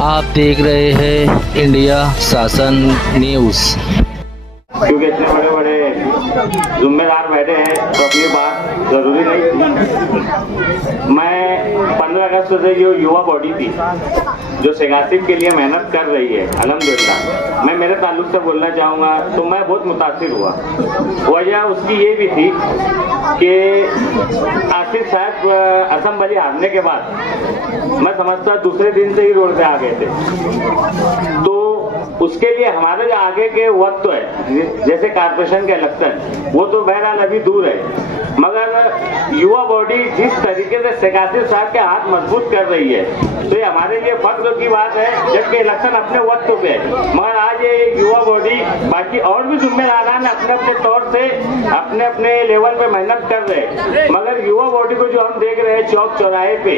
आप देख रहे हैं इंडिया शासन न्यूज़। क्योंकि इतने बड़े बड़े जिम्मेदार बैठे हैं तो अपनी बात जरूरी नहीं। मैं 15 अगस्त से जो युवा बॉडी थी जो शेख आसिफ के लिए मेहनत कर रही है, अल्हम्दुलिल्लाह मैं मेरे ताल्लुक से बोलना चाहूँगा तो मैं बहुत मुतासिर हुआ। वजह उसकी ये भी थी कि आसिफ साहब असेंबली हारने के बाद मैं समझता दूसरे दिन से ही रोड पे आ गए थे। तो उसके लिए हमारे जो आगे के वक्त है जैसे कारपोरेशन के इलेक्शन वो तो बहरहाल अभी दूर है, मगर युवा बॉडी जिस तरीके से शेख आसिफ साहब के हाथ मजबूत कर रही है तो ये हमारे लिए फख्र की बात है। जबकि इलेक्शन अपने वक्त पे है, मगर आज ये युवा बॉडी बाकी और भी जिम्मेदारान अपने अपने तौर से अपने अपने लेवल पे मेहनत कर रहे हैं। मगर युवा बॉडी को जो हम देख रहे हैं चौक चौराहे पे,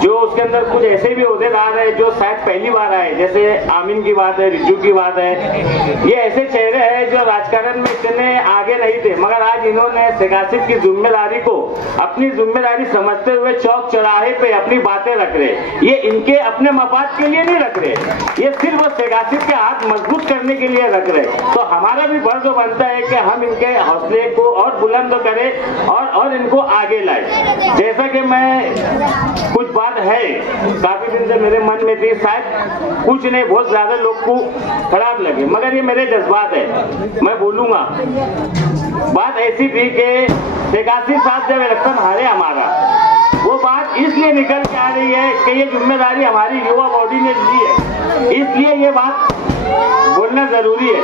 जो उसके अंदर कुछ ऐसे भी ओहदेदार है जो शायद पहली बार आए, जैसे आमीन की बात है, रिज्जू की बात है, ये ऐसे चेहरे हैं जो राजकारण में इतने आगे नहीं थे, मगर आज इन्होंने शेख आसिफ की जिम्मेदारी को अपनी जिम्मेदारी समझते हुए चौक चौराहे पे अपनी बातें रख रहे। ये इनके अपने मफाद के लिए नहीं रख रहे, ये सिर्फ शेख आसिफ के हाथ मजबूत करने के लिए रख रहे। तो हमारा भी फर्ज बनता है कि हम इनके हौसले को और बुलंद करें और इनको आगे लाए। जैसा कि मैं कुछ बात है काफी दिन से मेरे मन में थी, शायद कुछ नहीं बहुत ज्यादा लोग को खराब लगे, मगर ये मेरे जज्बात है, मैं बोलूंगा। बात ऐसी थी कि शेख आसिफ साहब जब इलेक्शन हारे हमारा, वो बात इसलिए निकल के आ रही है कि ये जिम्मेदारी हमारी युवा बॉडी ने ली है, इसलिए ये बात बोलना जरूरी है।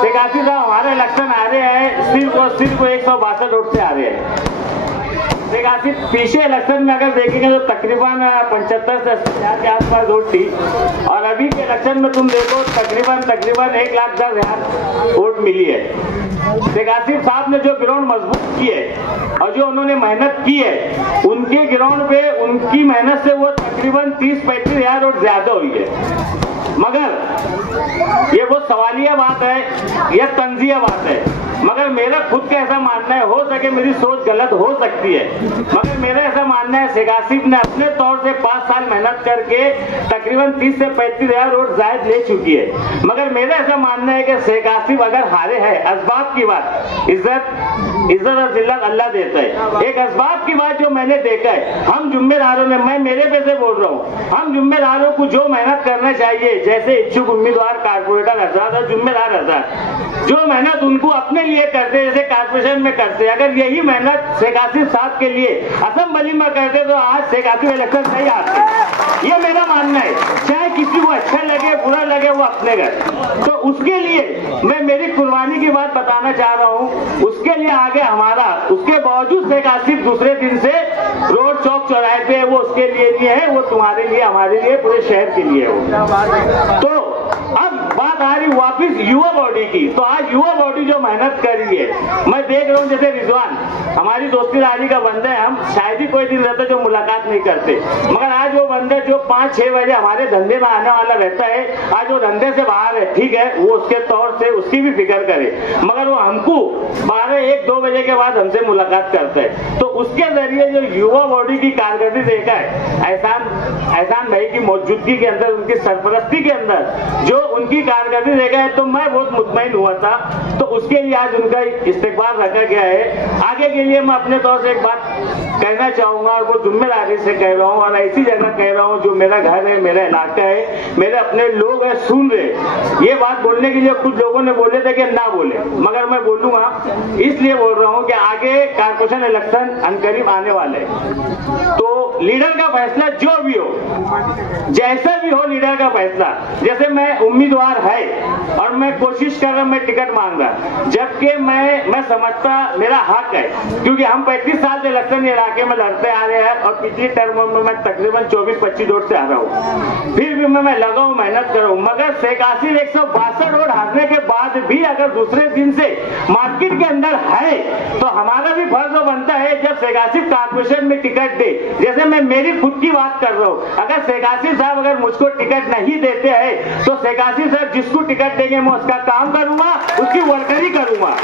शेख आसिफ साहब हमारे इलेक्शन आ रहे हैं सिर्फ और सिर्फ 162 वोट से आ रहे हैं। शेख आसिफ पीछे इलेक्शन में अगर देखेंगे तो तकरीबन 75 से 80 हजार के आसपास वोट थी, और अभी के इलेक्शन में तुम देखो तकरीबन 1,10,000 वोट मिली है। शेख आसिफ साहब ने जो ग्राउंड मजबूत की है और जो उन्होंने मेहनत की है, उनके ग्राउंड पे उनकी मेहनत से वो तकरीबन 30-35 हजार वोट ज्यादा हुई है। मगर ये वो सवालिया बात है, यह तंजिया बात है, मगर मेरा खुद का ऐसा मानना है, हो सके मेरी सोच गलत हो सकती है, मगर मेरा ऐसा मानना है शेख आसिफ ने अपने तौर से 5 साल मेहनत करके तकरीबन 30 से 35 हजार वोट जायद ले चुकी है। मगर मेरा ऐसा मानना है कि शेख आसिफ अगर हारे हैं, असबाब की बात, इज्जत और जिल्लत अल्लाह देता है। एक असबाब की बात जो मैंने देखा है, हम जिम्मेदारों ने, मैं मेरे पे से बोल रहा हूँ, हम जिम्मेदारों को जो मेहनत करना चाहिए, जैसे इच्छुक उम्मीदवार कारपोरेटर हजरात और जिम्मेदार हजरात जो मेहनत उनको अपने लिए करते जैसे कारपोरेशन में करते, अगर यही मेहनत शेख आसिफ साहब के लिए असेंबली में करते तो आज शेख आसिफ इलेक्शन नहीं आते। ये मेरा मानना है, चाहे किसी को अच्छा लगे बुरा लगे वो अपने घर। तो उसके लिए मैं मेरी कुर्बानी की बात बताना चाह रहा हूँ, उसके लिए आगे हमारा, उसके बावजूद शेख आसिफ दूसरे दिन से रोड चौक चौराहे पे, वो उसके लिए नहीं है, वो तुम्हारे लिए, हमारे लिए, पूरे शहर के लिए हो। तो अब बात आ रही वापिस युवा बॉडी की। तो आज युवा बॉडी जो मेहनत कर रही है, मैं देख रहा हूँ जैसे रिजवान हमारी दोस्ती राजी का बंदा है, हम शायद ही कोई दिन रहता जो मुलाकात नहीं करते, मगर आज वो बंदा जो 5-6 बजे हमारे धंधे में आने वाला रहता है, आज वो धंधे से बाहर है, ठीक है, वो उसके तौर से उसकी भी फिक्र करे, मगर वो हमको 12-1-2 बजे के बाद हमसे मुलाकात करता है। तो उसके जरिए जो युवा बॉडी की कारकर्दगी देखा है, एहसान भाई की मौजूदगी के अंदर, उनकी सरपरस्ती के अंदर जो उनकी कारकर्दगी देखा है, तो मैं बहुत मुतमईन हुआ था। तो उसके लिए आज उनका इस्तेकबाल रखा गया है। आगे के लिए मैं अपने तौर से एक बात कहना चाहूंगा, और वो जिम्मेदारी से कह रहा हूँ और ऐसी जगह कह रहा हूँ जो मेरा घर है, मेरा इलाका है, मेरे अपने लोग हैं, सुन रहे। ये बात बोलने के लिए कुछ लोगों ने बोले थे कि ना बोले, मगर मैं बोलूंगा, इसलिए बोल रहा हूँ कि आगे कारपोरेशन इलेक्शन अनकरीब आने वाले, तो लीडर का फैसला जो भी हो, जैसा भी हो लीडर का फैसला, जैसे मैं उम्मीदवार है और मैं कोशिश कर रहा हूं, मैं टिकट मांग रहा, जबकि मैं समझता मेरा हक है, क्योंकि हम 35 साल से इलेक्शन इलाके में लड़ते आ रहे हैं और पिछली टर्म में मैं तकरीबन 24-25 वोट से आ रहा हूँ, फिर भी मैं लगा हूँ, मेहनत कर रहा हूँ। मगर शेख आसिफ 162 वोट हारने के बाद भी अगर दूसरे दिन से मार्केट के अंदर है, तो हमारा भी फर्ज बनता है जब शेख आसिफ कारपोरेशन में टिकट दे, जैसे मैं मेरी खुद की बात कर रहा हूँ, अगर शेख आसिफ साहब अगर मुझको टिकट नहीं देते हैं तो शेख आसिफ साहब जिसको टिकट देंगे मैं उसका काम करूंगा, उसकी वर्करी करूंगा,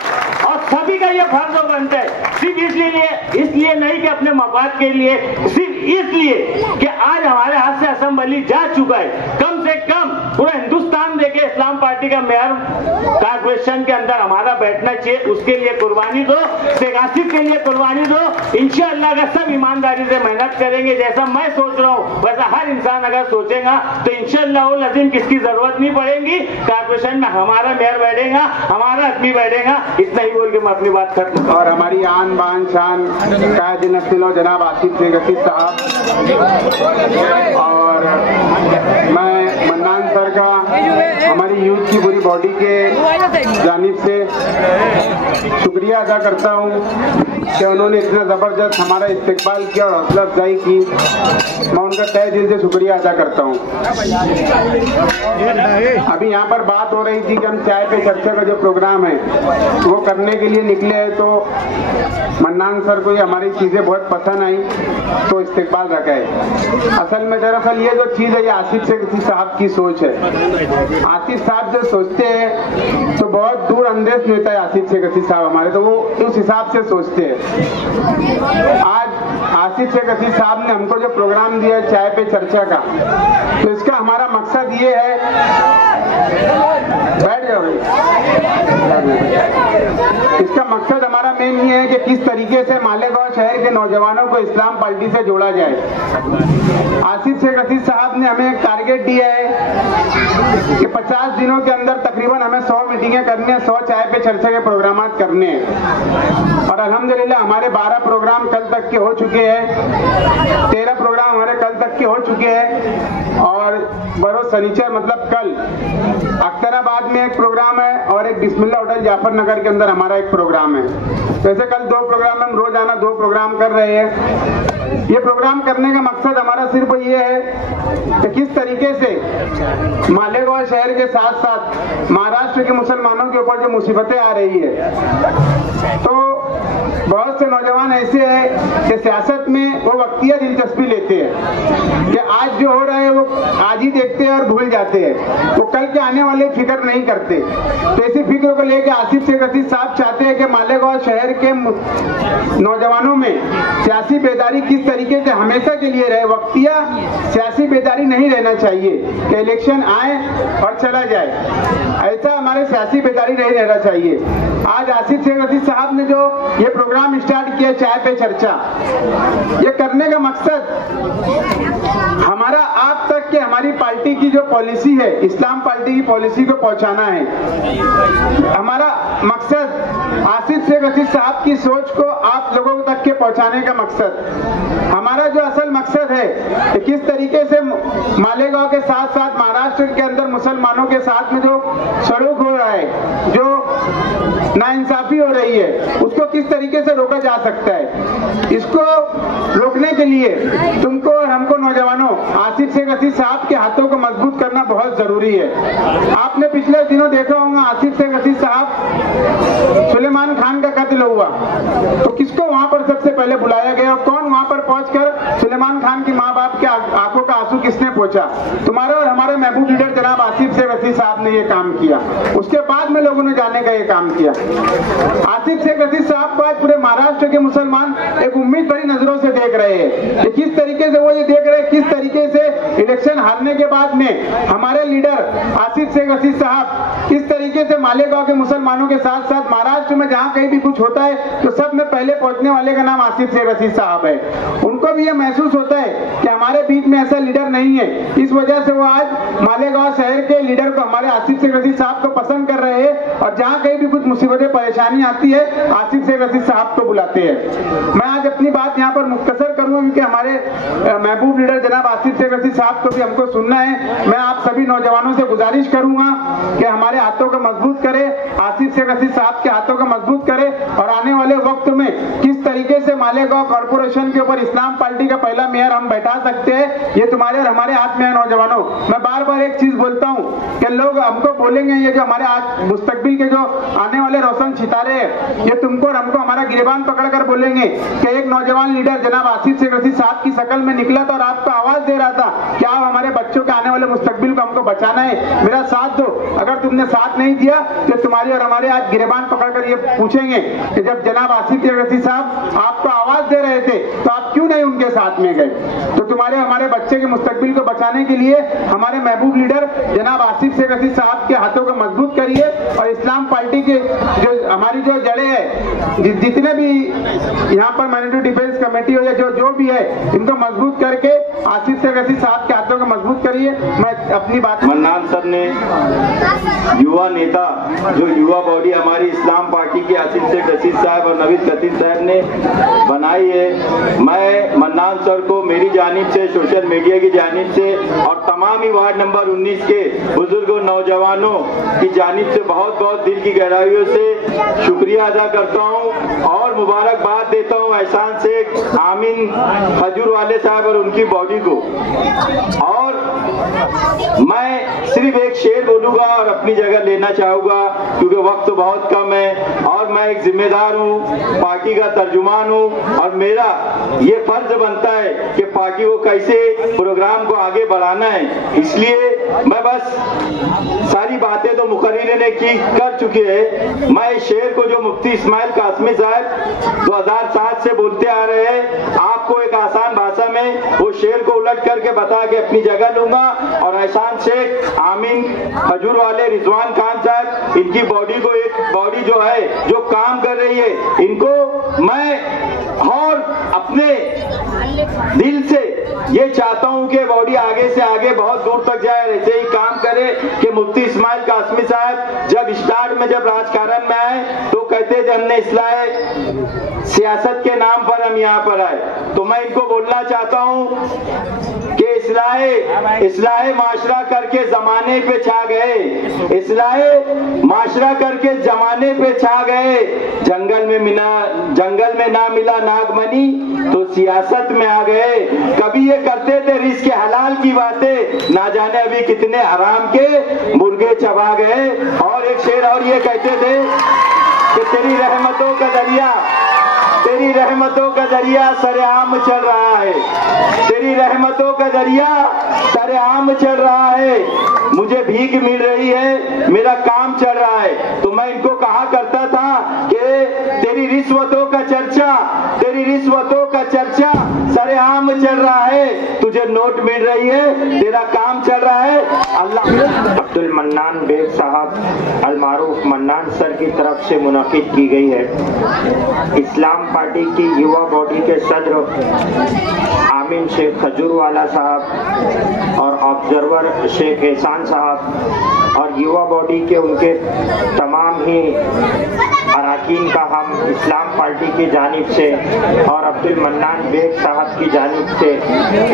और सभी का ये फर्ज बनता है, सिर्फ इसलिए नहीं कि अपने मफाद के लिए, सिर्फ इसलिए कि आज हमारे हाथ से असेंबली जा चुका है। कम से कम पूरा हिंदुस्तान देखे इस्लाम पार्टी का मेयर कॉर्पोरेशन के अंदर हमारा बैठना चाहिए, उसके लिए कुर्बानी दो, शेख आसिफ के लिए कुर्बानी दो। इंशाअल्लाह अगर सब ईमानदारी से मेहनत करेंगे, जैसा मैं सोच रहा हूँ वैसा हर इंसान अगर सोचेगा तो इंशाअल्लाह अज़ीम किसकी जरूरत नहीं पड़ेगी। कॉर्पोरेशन में हमारा मेयर बैठेगा, हमारा आदमी बैठेगा। इतना ही बोल के मैं अपनी बात खत्म। और हमारी आन बान शान कायद-ए-नस्ल जनाब आसिफ शेख रशीद साहब, और मैं मन्नान सर का हमारी यूथ की पूरी बॉडी के जानिब से शुक्रिया अदा करता हूँ कि उन्होंने इतना ज़बरदस्त हमारा इस्तकबाल किया और हौसला अफजाई की। मैं उनका तहे दिल से शुक्रिया अदा करता हूँ। अभी यहाँ पर बात हो रही थी कि हम चाय पे चर्चा का जो प्रोग्राम है वो करने के लिए निकले हैं, तो मन्नान सर को ये हमारी चीज़ें बहुत पसंद आई तो इस्तकबाल रखा है। असल में दरअसल ये जो चीज़ है ये आसिफ शेख रशीद साहब की सोच है। आसिफ साहब जो सोचते हैं तो बहुत दूर अंदेश नेता है आसिफ शेख रशीद साहब हमारे, तो वो उस हिसाब से सोचते हैं। आज आसिफ शेख रशीद साहब ने हमको जो प्रोग्राम दिया है चाय पे चर्चा का, तो इसका हमारा मकसद ये है, बैठ जाओ, इसका मकसद हमारा मेन ये है कि किस तरीके से मालेगांव शहर के नौजवानों को इस्लाम पार्टी से जोड़ा जाए। आसिफ शेख रशीद साहब ने हमें एक टारगेट दिया है कि 50 दिनों के अंदर तकरीबन हमें 100 मीटिंगें करनी है, 100 चाय पे चर्चा के प्रोग्राम करने हैं। और अल्हम्दुलिल्लाह हमारे 12 प्रोग्राम कल तक के हो चुके हैं, 13 प्रोग्राम हमारे कल तक के हो चुके हैं। और बरोज सनीचर मतलब कल अख्तराबाद में एक प्रोग्राम है और एक बिस्मिल्लाह होटल जाफर नगर के अंदर हमारा एक प्रोग्राम है। वैसे कल 2 प्रोग्राम, हम रोजाना 2 प्रोग्राम कर रहे हैं। ये प्रोग्राम करने का मकसद हमारा सिर्फ ये है कि किस तरीके से मालेगांव शहर के साथ साथ महाराष्ट्र के मुसलमानों के ऊपर जो मुसीबतें आ रही है, तो बहुत से नौजवान ऐसे हैं कि सियासत में वो वक्तिया दिलचस्पी लेते हैं कि आज जो हो रहा है वो आज ही देखते हैं और भूल जाते हैं, वो कल के आने वाले फिक्र नहीं करते। तो ऐसी फिक्र को लेकर आसिफ शेख रशीद साहब चाहते हैं कि मालेगांव शहर के नौजवानों में सियासी बेदारी किस तरीके से हमेशा के लिए रहे। वक्तिया सियासी बेदारी नहीं रहना चाहिए कि इलेक्शन आए और चला जाए, ऐसा हमारे सियासी बेदारी नहीं रहना चाहिए। आज आसिफ शेख रशीद साहब ने जो ये प्रोग्राम स्टार्ट किया चाय पे चर्चा, ये करने का मकसद हमारा आप तक के हमारी पार्टी की जो पॉलिसी है, इस्लाम पार्टी की पॉलिसी को पहुंचाना है। हमारा मकसद आसिफ शेख रशीद साहब की सोच को आप लोगों तक के पहुंचाने का मकसद। हमारा जो असल मकसद है कि किस तरीके से मालेगांव के साथ साथ महाराष्ट्र के अंदर मुसलमानों के साथ में जो सलूक हो रहा है, जो नाइंसाफी हो रही है, उसको किस तरीके से रोका जा सकता है। इसको रोकने के लिए तुमको और हमको नौजवानों आसिफ शेख रशीद साहब के हाथों को मजबूत करना बहुत जरूरी है। आपने पिछले दिनों देखा होगा आसिफ शेख रशीद साहब सुलेमान खान का कत्ल हुआ, तो किसको वहां पर सबसे पहले बुलाया गया, कौन वहां पर पहुंचकर सुलेमान खान की माँ बाप के आंखों का आंसू किसने पोंछा? तुम्हारा और हमारे महबूब लीडर जनाब आसिफ शेख रशीद साहब ने ये काम किया। उसके बाद में लोगों ने जाने का ये काम किया। आसिफ शेख रशीद साहब को आज पूरे महाराष्ट्र के मुसलमान एक उम्मीद भरी नजरों से देख रहे हैं कि किस तरीके से वो ये देख रहे हैं किस तरीके से इलेक्शन हारने के बाद में हमारे लीडर आसिफ शेख रशीद साहब किस तरीके से मालेगांव के मुसलमानों के साथ साथ महाराष्ट्र में जहां कहीं भी कुछ होता है तो सब में पहले पहुंचने वाले का नाम आसिफ शेख रशीद साहब है। उनको भी यह महसूस होता है कि हमारे बीच में ऐसा लीडर नहीं है, इस वजह से वो आज मालेगांव शहर के लीडर को हमारे आसिफ शेख रशीद साहब को पसंद कर रहे हैं और जहां कहीं भी कुछ मुसीबतें परेशानी आती है आसिफ शेख रशीद साहब को बुलाते हैं। मैं आज अपनी बात यहाँ पर मुख्तसर करूंगा क्योंकि हमारे महबूब लीडर जनाब आसिफ शेख रशीद साहब को भी हमको सुनना है। मैं आप सभी नौजवानों से गुजारिश करूंगा कि हमारे हाथों को मजबूत करे, आसिफ शेख रशीद साहब के हाथों को मजबूत करे और आने वाले वक्त में किस तरीके से मालेगांव कॉर्पोरेशन के ऊपर इस्लाम पार्टी का पहला मेयर हम बैठा सकते हैं, ये तुम्हारे और हमारे हाथ में है। नौजवानों, मैं बार बार एक चीज बोलता हूँ कि लोग हमको बोलेंगे ये जो हमारे मुस्तकबिल के जो आने वाले रोशन सितारे हैं ये तुमको और हमको हमारा गिरबान पकड़कर बोलेंगे कि एक नौजवान लीडर जनाब आसिफ शेख रशीद साहब की शक्ल में निकला था और आपको आवाज दे रहा था क्या आप हमारे बच्चों के आने वाले मुस्तकबिल को हमको बचाना है, मेरा साथ दो। अगर तुमने साथ नहीं दिया तो तुम्हारी और हमारे आज गिरबान पकड़कर ये पूछेंगे कि जब जनाब आसिफ शेख रशीद साहब आपको आवाज दे रहे थे तो आप क्यों नहीं उनके साथ में गए। तो तुम्हारे हमारे बच्चे के मुस्तकबिल को बचाने के लिए हमारे महबूब लीडर जनाब आसिफ शेख रशीद साहब के हाथों को मजबूत करिए और इस्लाम पार्टी के जो हमारी जो जड़ें है जितने भी यहाँ पर माइनॉरिटी डिफेंस कमेटी हो या जो भी है इनको मजबूत करके आसिफ शेख रशीद साहब के हाथों को मजबूत करिए। मैं अपनी बात मन्नान सर ने युवा नेता जो युवा बॉडी हमारी इस्लाम पार्टी के आसिफ शेख रशीद साहब और नवीद लतीफ साहब ने बनाई है, मैं मन्नान सर को मेरी जानिब से सोशल मीडिया की जानिब से और तमाम ही वार्ड नंबर 19 के बुजुर्गों नौजवानों की जानिब से बहुत बहुत दिल की गहराइयों से शुक्रिया अदा करता हूं और मुबारकबाद देता हूं एहसान शेख आमीन खजूर वाले साहब और उनकी बॉडी को। और मैं सिर्फ एक शेर बोलूंगा और अपनी जगह लेना चाहूंगा क्योंकि वक्त बहुत कम है और मैं एक जिम्मेदार हूं, पार्टी का तर्जुमान हूं और मेरा ये फर्ज बनता है कि पार्टी को कैसे प्रोग्राम को आगे बढ़ाना है। इसलिए मैं बस सारी बातें तो मुकर्रिर ने की कर चुके हैं। मैं इस शेर को जो मुफ्ती इस्माइल कासमी साहब 2007 से बोलते आ रहे हैं आपको एक आसान भाषा में वो शेर को उलट करके बता के अपनी जगह लूंगा और एहसान शेख आमीन खजूर वाले रिजवान खान साहब इनकी बॉडी को एक बॉडी जो है जो काम कर रही है इनको मैं और अपने दिल से ये चाहता हूं कि बॉडी आगे से आगे बहुत दूर तक जाए, ऐसे ही काम करे कि मुफ्ती इस्माइल कासमी साहब जब स्टार्ट में जब राजकारण में आए तो कहते थे हमने इस्लाह सियासत के नाम पर हम यहाँ पर आए, तो मैं इनको बोलना चाहता हूँ कि इस्लाह माशरा करके जमाने पे छा गए, इस्लाह माशरा करके जमाने पे छा गए, जंगल में ना मिला नागमनी तो सियासत में आ गए। कभी ये करते थे रिस्क हलाल की बातें, ना जाने अभी कितने हराम के मुर्गे चबा गए। और एक शेर और ये कहते थे कि तेरी रहमतों का दरिया सरेआम चल रहा है, तेरी रहमतों का दरिया सरेआम चल रहा है, मुझे भीख मिल रही है, मेरा काम चल रहा है। तो मैं इनको कहा करता था कि तेरी रिश्वतों का चर्चा सरेआम चल रहा है, तुझे नोट मिल रही है, तेरा काम चल रहा है। अल्लाह अब्दुल मन्नान बेग साहब अलमारूफ मन्नान सर की तरफ से मुनाकिद की गई है। इस्लाम पार्टी की युवा बॉडी के सदर आमीन शेख खजूरवाला साहब और ऑब्जर्वर शेख एहसान साहब और युवा बॉडी के उनके तमाम ही अराकीन का हम इस्लाम पार्टी की जानिब से और अब्दुल मन्नान बेग साहब की जानिब से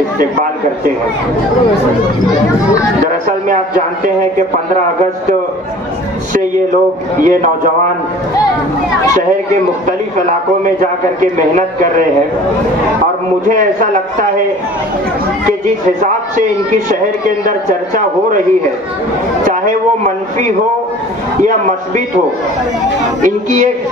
इस्तेकबाल करते हैं। दरअसल में आप जानते हैं कि 15 अगस्त से ये नौजवान शहर के मुख्तलिफ इलाकों में जा करके मेहनत कर रहे हैं और मुझे ऐसा लगता है कि जिस हिसाब से इनकी शहर के अंदर चर्चा हो रही है, चाहे वो मनफी हो या मस्बित हो, इनकी एक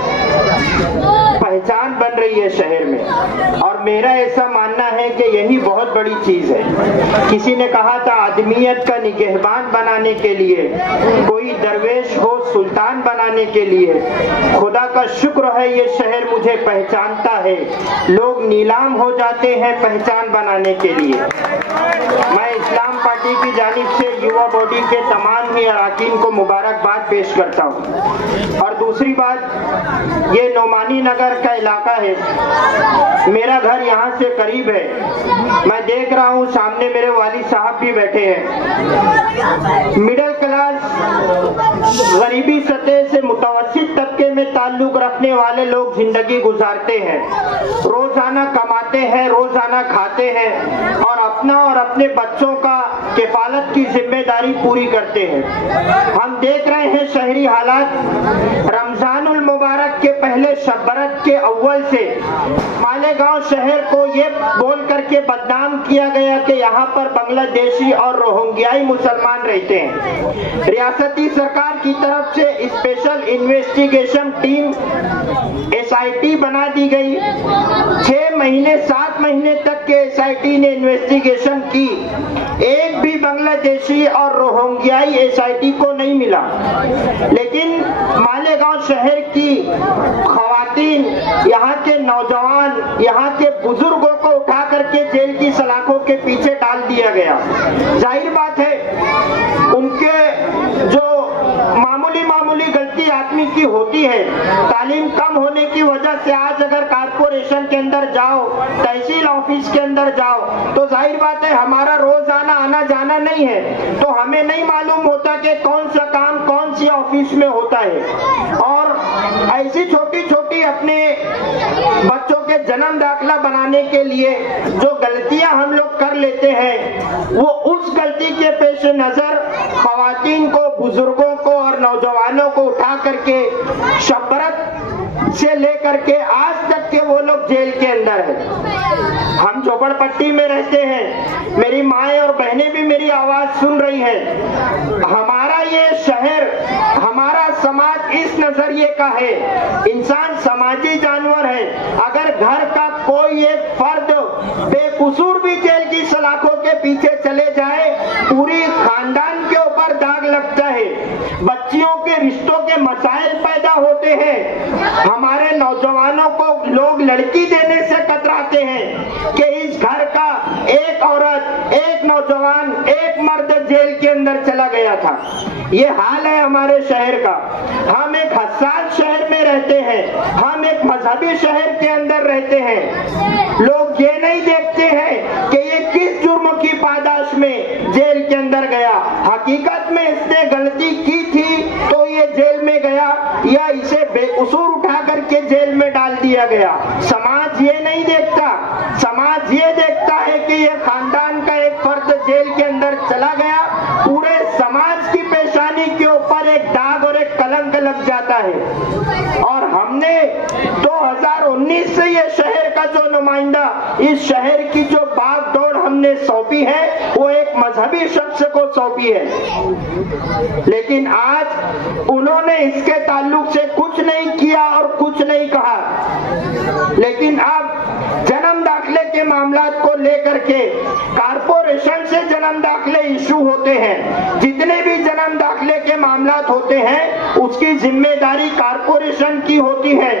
पहचान बन रही है शहर में और मेरा ऐसा मानना है कि यही बहुत बड़ी चीज है। किसी ने कहा था आदमियत का निगहबान बनाने के लिए, कोई दरवेश हो सुल्तान बनाने के लिए, खुदा का शुक्र है ये शहर मुझे पहचानता है। लोग नीलाम हो जाते हैं पहचान बनाने के लिए। मैं इस्लाम पार्टी की जानिब से युवा बॉडी के तमाम ही अराकीन को मुबारकबाद पेश करता हूँ। और दूसरी बात, ये नोमानी नगर का इलाका है, मेरा घर यहाँ से करीब है। मैं देख रहा हूँ सामने मेरे वालिद साहब भी बैठे हैं। मिडिल क्लास गरीबी सतह से मुतवस्सित तबके में ताल्लुक रखने वाले लोग जिंदगी गुजारते हैं, रोजाना कमाते हैं, रोजाना खाते हैं और अपना और अपने बच्चों का किफालत की जिम्मेदारी पूरी करते हैं। हम देख रहे हैं शहरी हालात, रमजानुल मुबारक के पहले शब बरत के अव्वल से मालेगांव शहर को ये बोल करके बदनाम किया गया कि यहाँ पर बांग्लादेशी और रोहिंग्याई मुसलमान रहते हैं। रियासती सरकार की तरफ से स्पेशल इन्वेस्टिगेशन टीम SIT बना दी गई। 6 महीने 7 महीने तक के SIT ने इन्वेस्टिगेशन की, एक भी बांग्लादेशी और रोहिंग्याई SIT को नहीं मिला। लेकिन मालेगांव शहर की खवातीन, यहाँ के नौजवान, यहाँ के बुजुर्गों को उठा करके जेल की सलाखों के पीछे डाल दिया गया। जाहिर बात है, उनके जो मामूली गलती आदमी की होती है, तालीम कम होने की वजह से आज अगर कारपोरेशन के अंदर जाओ, तहसील ऑफिस के अंदर जाओ, तो जाहिर बात है हमारा रोजाना आना जाना नहीं है, तो हमें नहीं मालूम होता कि कौन सा काम कौन सी ऑफिस में होता है। और ऐसी छोटी छोटी अपने बच्चों के जन्म दाखला बनाने के लिए जो गलतियां हम लोग कर लेते हैं, वो उस गलती के पेश नजर खवातीन को, बुजुर्गों को और नौजवानों को उठा करके शबरत से लेकर के आज तक के वो लोग जेल के अंदर है। हम झोपड़पट्टी में रहते हैं, मेरी माएं और बहनें भी मेरी आवाज सुन रही हैं। हमारा ये शहर, हमारा समाज इस नजरिए का है, इंसान समाजी जानवर है। अगर घर का कोई एक फर्द बेकसूर भी जेल की सलाखों के पीछे चले जाए, पूरी खानदान के ऊपर दाग लगता है। बच्चियों के रिश्तों के मसाइल पैदा होते हैं। हमारे नौजवानों को लोग लड़की देने से कतराते हैं कि इस घर का एक औरत, एक नौजवान, एक मर्द जेल के अंदर चला गया था। ये हाल है हमारे शहर का। हम एक हसास शहर में रहते हैं, हम एक मजहबी शहर के अंदर रहते हैं। लोग ये नहीं देखते हैं कि ये किस जुर्म की पादाश में जेल के अंदर गया। हकीकत में इसने गलती की थी तो ये जेल में गया, या इसे बेकसूर उठा करके जेल में डाल दिया गया। समाज ये नहीं देखता। समाज ये देखता है कि ये खानदान का एक फर्द जेल के अंदर चला गया, पूरे समाज की पेशानी के ऊपर एक दाग और एक कलंक लग जाता है। और हमने 2019 से ये शहर का जो नुमाइंदा, इस शहर की जो बागडोर हमने सौंपी है, वो एक मजहबी शख्स को सौंपी है। लेकिन आज उन्होंने इसके ताल्लुक से कुछ नहीं किया और कुछ नहीं कहा। लेकिन अब जन्म दाखले के मामलात को लेकर के कारपोरेशन से जन्म दाखले इशू होते हैं। जितने भी जन्म दाखले के मामलात होते हैं, उसकी जिम्मेदारी कारपोरेशन की होती है।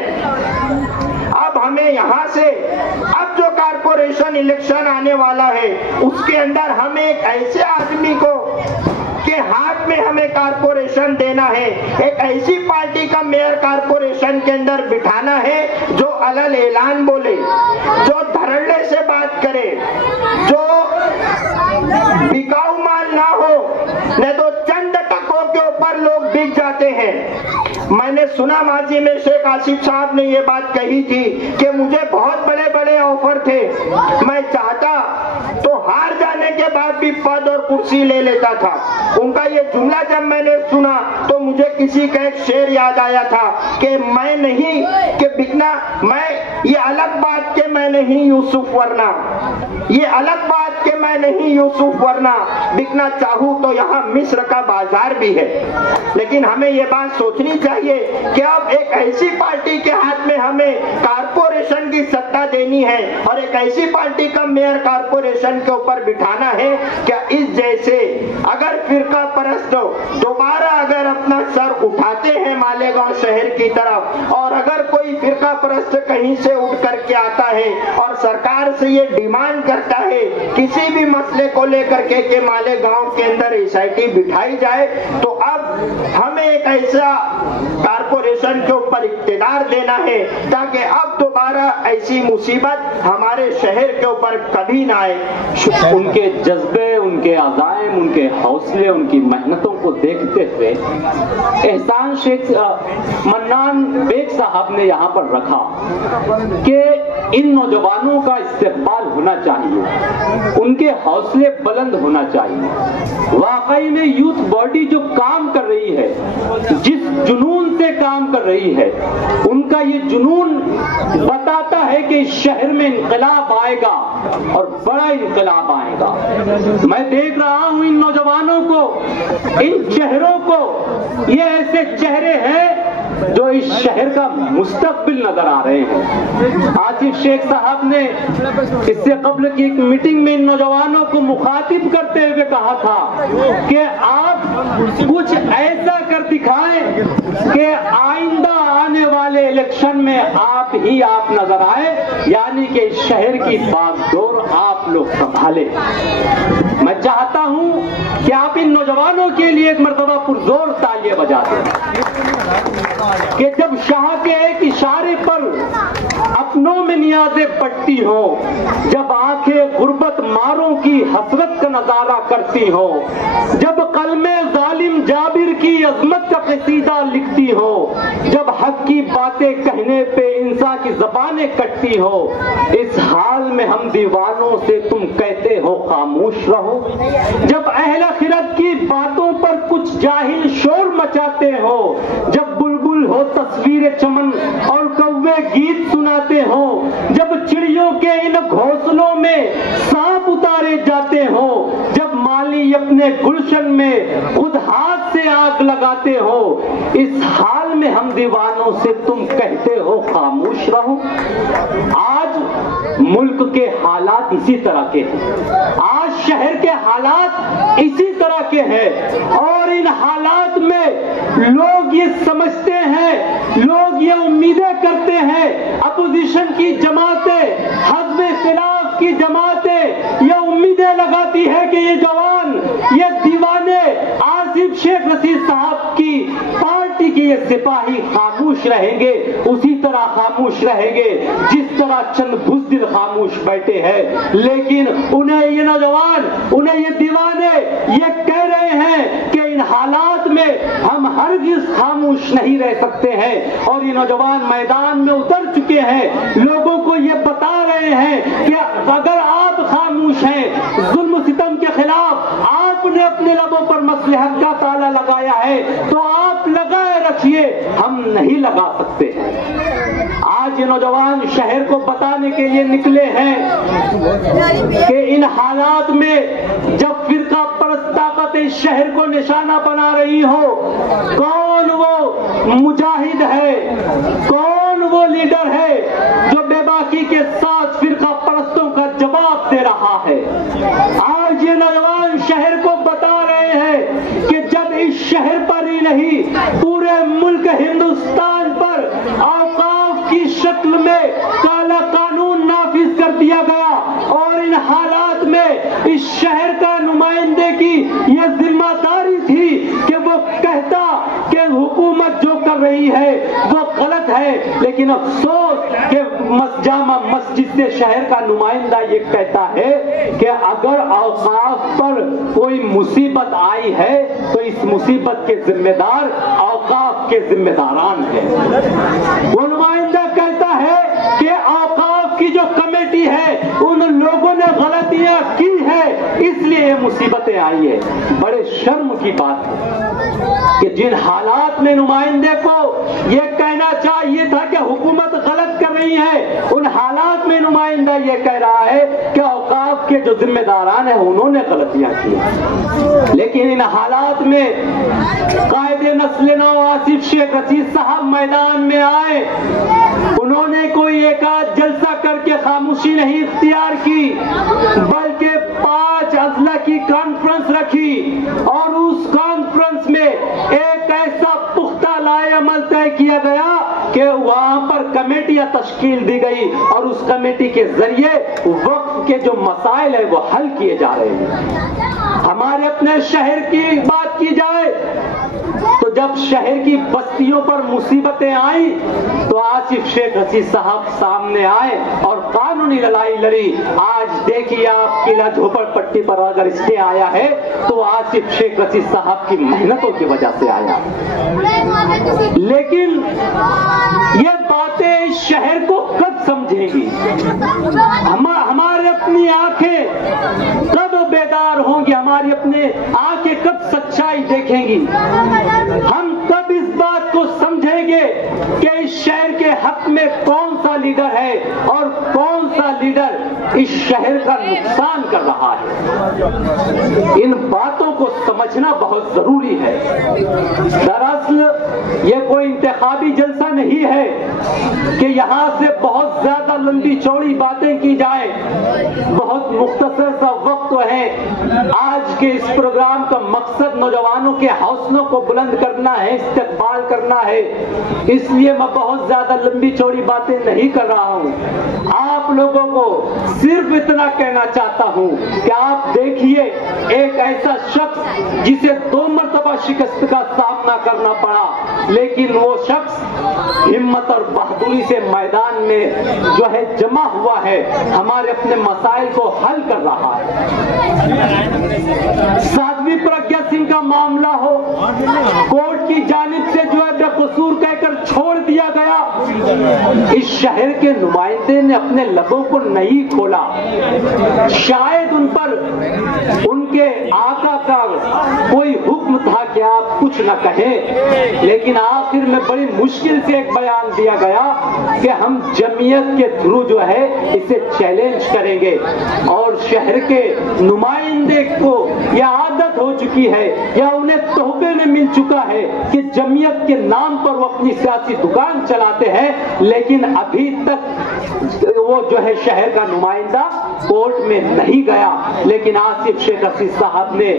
अब हमें यहाँ से, अब जो कारपोरेशन इलेक्शन आने वाला है, उसके अंदर हमें एक ऐसे आदमी को के हाथ में हमें कारपोरेशन देना है, एक ऐसी पार्टी का मेयर कारपोरेशन के अंदर बिठाना है जो अलल ऐलान बोले, जो धड़ल्ले से बात करे, जो बिकाऊ माल ना हो, नहीं तो चंद टकों के ऊपर लोग बिक जाते हैं। मैंने सुना माजी में शेख आसिफ साहब ने ये बात कही थी कि मुझे बहुत बड़े बड़े ऑफर थे, मैं चाहता तो हार जाने के बाद भी पद और कुर्सी ले लेता था। उनका ये जुमला जब मैंने सुना तो मुझे किसी का एक शेर याद आया था कि मैं नहीं कि बिकना, मैं ये अलग बात के मैं नहीं यूसुफ वरना, ये अलग बात के मैं नहीं यूसुफ वरना, बिकना चाहूं तो यहाँ मिस्र का बाजार भी है। लेकिन हमें ये बात सोचनी चाहिए कि अब एक ऐसी पार्टी के हाथ में हमें कारपोरेशन की सत्ता देनी है और एक ऐसी पार्टी का मेयर कारपोरेशन के ऊपर बिठाना है। क्या इस जैसे अगर फिरका परस्त दोबारा अगर अपना सर उठाते हैं मालेगांव शहर की तरफ, और अगर कोई फिरका परस्त कहीं से उठ करके आता है और सरकार से ये डिमांड करता है किसी भी मसले को लेकर के कि मालेगांव के अंदर SIT बिठाई जाए, तो अब हमें एक ऐसा कारपोरेशन के ऊपर इख्तियार देना है ताकि अब दोबारा ऐसी मुसीबत हमारे शहर के ऊपर कभी ना आए। उनके जज्बे, उनके अज़ाइम, उनके हौसले, उनकी मेहनतों को देखते हुए एहसान शेख मन्नान बेग साहब ने यहाँ पर रखा कि इन नौजवानों का इस्तेकबाल होना चाहिए, उनके हौसले बुलंद होना चाहिए। वाकई में यूथ बॉडी जो काम कर रही है, जिस जुनून से काम कर रही है, उनका ये जुनून बताता है कि इस शहर में इंकलाब आएगा और बड़ा इंकलाब आएगा। मैं देख रहा हूं इन नौजवानों को, इन चेहरों को, ये ऐसे चेहरे हैं जो इस शहर का मुस्तकबिल नजर आ रहे हैं। आसिफ शेख साहब ने इससे कबल की एक मीटिंग में इन नौजवानों को मुखातिब करते हुए कहा था कि आप कुछ ऐसा कर दिखाएं कि आइंदा आने वाले इलेक्शन में आप ही आप नजर आए, यानी कि इस शहर की बागडोर आप लोग संभाले। मैं चाहता हूं कि आप इन नौजवानों के लिए एक मर्तबा पुरजोर तालियां बजा दें कि जब शाह के एक इशारे पर अपनों में नियाज़ें पड़ती हो, जब आंखें गुर्बत मारों की हसरत का नजारा करती हो, जब कलमे जालिम जाबिर की अजमत का कसीदा लिखती हो, जब हक की बातें कहने पे इंसान की जबानें कटती हो, इस हाल में हम दीवानों से तुम कहते हो खामोश रहो। जब अहले खिरत की बातों पर कुछ जाहिल शोर मचाते हो, जब बुलबुल हो तस्वीर चमन और कौवे गीत सुनाते हो, जब चिड़ियों के इन घोंसलों में सांप उतारे जाते हो, जब माली अपने गुलशन में खुद हाथ से आग लगाते हो, इस हाल में हम दीवानों से तुम कहते हो खामोश रहो। आज मुल्क के हालात इसी तरह के हैं, आज शहर के हालात इसी तरह के हैं और इन हालात में लोग ये समझते हैं, लोग ये उम्मीदें करते हैं, अपोजिशन की जमातें, हज़्ब इख्तिलाफ की जमातें ये उम्मीदें लगाती है कि ये जवान, ये दीवाने आसिफ शेख रशीद साहब की पार्टी के ये सिपाही खामोश रहेंगे, उसी तरह खामोश रहेंगे जिस तरह चंद बुज़दिल खामोश बैठे हैं। लेकिन उन्हें ये नौजवान, उन्हें ये दीवाने ये कह रहे हैं कि इन हालात में हम हरगिज़ खामोश नहीं रह सकते हैं और ये नौजवान मैदान में उतर चुके हैं, लोगों को ये बता रहे हैं कि अगर आप खामोश हैं, जुल्म सितम के खिलाफ आपने अपने लबों पर मसलहत का ताला लगाया है तो आप लगाए रखिए, हम नहीं लगा सकते। आज ये नौजवान शहर को बताने के लिए निकले हैं कि इन हालात में जब फिरका परस्त ताकत इस शहर को निशाना बना रही हो, कौन वो मुजाहिद है, कौन वो लीडर है जो बेबाकी के साथ फिरका परस्तों का जवाब दे रहा है। आज ये नौजवान शहर को बता रहे हैं कि जब इस शहर पर ही नहीं पूरे मुल्क हिंदुस्तान पर औकाफ की शक्ल में काला कानून नाफिज कर दिया गया और इन हालात में इस शहर का नुमाइंदे की यह जिम्मेदारी थी कि वो कहता कि हुकूमत जो कर रही है वो गलत है, लेकिन अफसोस कि जामा मस्जिद से शहर का नुमाइंदा ये कहता है कि अगर औकाफ पर कोई मुसीबत आई है तो इस मुसीबत के जिम्मेदार औकाफ के जिम्मेदारान हैं। वो नुमाइंदा कहता है कि औकाफ की जो कमेटी है उन लोगों ने गलतियां की है इसलिए ये मुसीबतें आई है। बड़े शर्म की बात है कि जिन हालात में नुमाइंदे को ये कहना चाहिए था कि हुकूमत गलत कर रही है, उन हालात में नुमाइंदा ये कह रहा है कि औकाफ के जो जिम्मेदारान हैं उन्होंने गलतियां की। लेकिन इन हालात में कायदे नस्ल नौ आसिफ शेख रशीद साहब मैदान में आए, उन्होंने कोई एक आध जलसा करके खामोशी नहीं इख्तियार की बल्कि 5 अजला की कॉन्फ्रेंस रखी और उस कॉन्फ्रेंस में एक ऐसा पुख्ता लाए अमल तय किया गया कि वहां पर कमेटियां तश्कील दी गई और उस कमेटी के जरिए वक्फ के जो मसाइल है वो हल किए जा रहे हैं। हमारे अपने शहर की बात की जाए तो जब शहर की बस्तियों पर मुसीबतें आई तो आसिफ शेख रशीद साहब सामने आए और कानूनी लड़ाई लड़ी। आज देखिए आप किला झोपड़पट्टी पर अगर स्टे आया है तो आसिफ शेख रशीद साहब की मेहनतों की वजह से आया। लेकिन ये बात बातें इस शहर को कब समझेंगी? हमारे अपनी आंखें कब बेदार होंगी? हमारी अपने आंखें कब सच्चाई देखेंगी? हम कब इस बात को समझेंगे कि इस शहर के हक में कौन सा लीडर है और कौन सा लीडर इस शहर का नुकसान कर रहा है? इन बातों को समझना बहुत जरूरी है। दरअसल ये कोई इंतखाबी जलसा नहीं है कि यहां से बहुत ज्यादा लंबी चौड़ी बातें की जाए। बहुत मुख्तसर सा वक्त है। आज के इस प्रोग्राम का मकसद नौजवानों के हौसलों को बुलंद करना है, इस्तेमाल करना है। इसलिए मैं बहुत ज्यादा लंबी चौड़ी बातें नहीं कर रहा हूं। आप लोगों को सिर्फ इतना कहना चाहता हूं कि आप देखिए एक ऐसा शख्स जिसे 2 मरतबा शिकस्त का सामना करना पड़ा, लेकिन वो शख्स हिम्मत और बहादुरी से मैदान में जो है जमा हुआ है, हमारे अपने मसाइल को हल कर रहा है। साध्वी प्रज्ञा सिंह का मामला हो, कोर्ट की जानिब से जो है बेकसूर कहकर छोड़ दिया गया। इस शहर के नुमाइंदे ने अपने लबों को नहीं खोला। शायद उन पर उनके आका का कोई हुक्म था कि आप कुछ न कहें, लेकिन आखिर में बड़ी मुश्किल से एक बयान दिया गया कि हम जमीयत के थ्रू जो है इसे चैलेंज करेंगे। और शहर के नुमाइंदे को यह आदत हो चुकी है या उन्हें तोहफे में मिल चुका है कि जमीयत के नाम पर वो अपनी सियासी दुकान चलाते हैं, लेकिन अभी तक वो जो है शहर का नुमाइंदा कोर्ट में नहीं गया। लेकिन आसिफ शेख रशीद साहब ने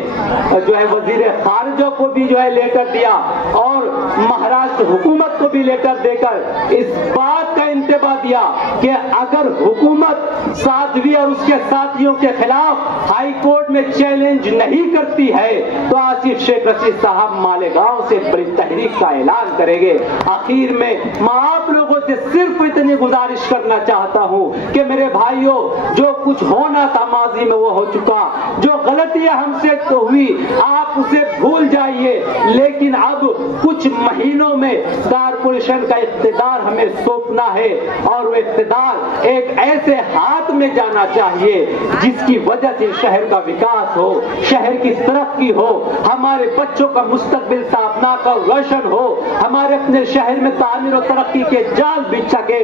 जो है वजीर खारजा को भी जो है लेटर दिया और महाराष्ट्र हुकूमत को भी लेटर देकर इस बात का इंतबा दिया कि अगर हुकूमत साध्वी और उसके साथियों के खिलाफ हाई कोर्ट में चैलेंज नहीं करती है तो आसिफ शेख रशीद साहब मालेगांव से बड़ी तहरीक का ऐलान करेंगे। आखिर में मैं आप लोगों से सिर्फ इतनी गुजारिश करना चाहता हूं कि मेरे भाइयों, जो कुछ होना था माजी में वो हो चुका। जो गलतियां हमसे तो हुई आप उसे भूल जाइए, लेकिन अब कुछ महीनों में कारपोरेशन का इख्तिदार हमें सौंपना है और वो इख्तिदार एक ऐसे हाथ में जाना चाहिए जिसकी वजह से शहर का विकास हो, शहर की तरक्की हो, हमारे बच्चों का मुस्तकबिल ताबनाक और रोशन हो, हमारे अपने शहर में तामीर और तरक्की के जाल बिछ सके।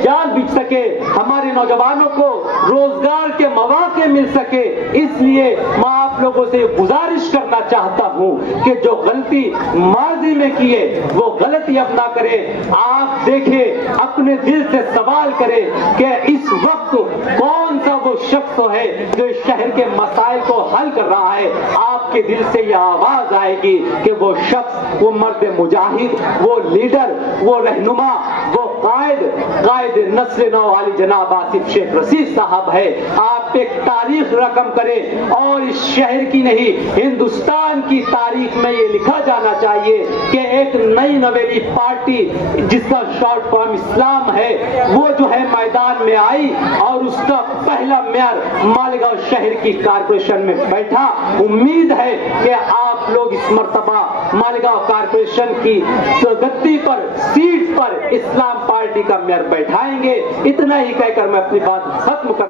जाल बिछ सके, हमारे नौजवानों को रोजगार के मौके मिल सके। इसलिए मैं आप लोगों से गुजारिश करना चाहता हूं कि जो गलती माजी में किए वो गलती अब ना करें। आप देखें, अपने दिल से सवाल करें कि इस वक्त कौन सा वो शख्स है जो इस शहर के मसाइल को हल कर रहा है। आपके दिल से यह आवाज आएगी कि वो शख्स, वो मर्द मुजाहिद, वो लीडर, वो रहनुमा, वो कायद नस्ल नौ वाली जनाब आसिफ शेख रशीद साहब है। आप एक तारीख रकम करें और इस शहर की नहीं हिंदुस्तान की तारीख में ये लिखा जाना चाहिए कि एक नई नवेली पार्टी जिसका शॉर्ट फॉर्म इस्लाम है वो जो है मैदान में आई और उसका पहला मेयर मालेगांव शहर की कारपोरेशन में बैठा। उम्मीद है कि आप लोग इस मर्तबा मालेगांव कारपोरेशन की गद्दी पर, सीट पर इस्लाम पार्टी का मेयर बैठाएंगे। इतना ही कहकर मैं अपनी बात खत्म कर